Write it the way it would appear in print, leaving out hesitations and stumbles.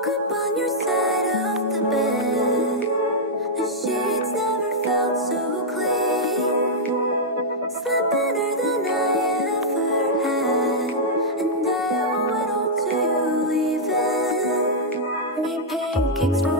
woke up on your side of the bed. The sheets never felt so clean. Slept better than I ever had, and I owe it all to you leaving. Made pancakes for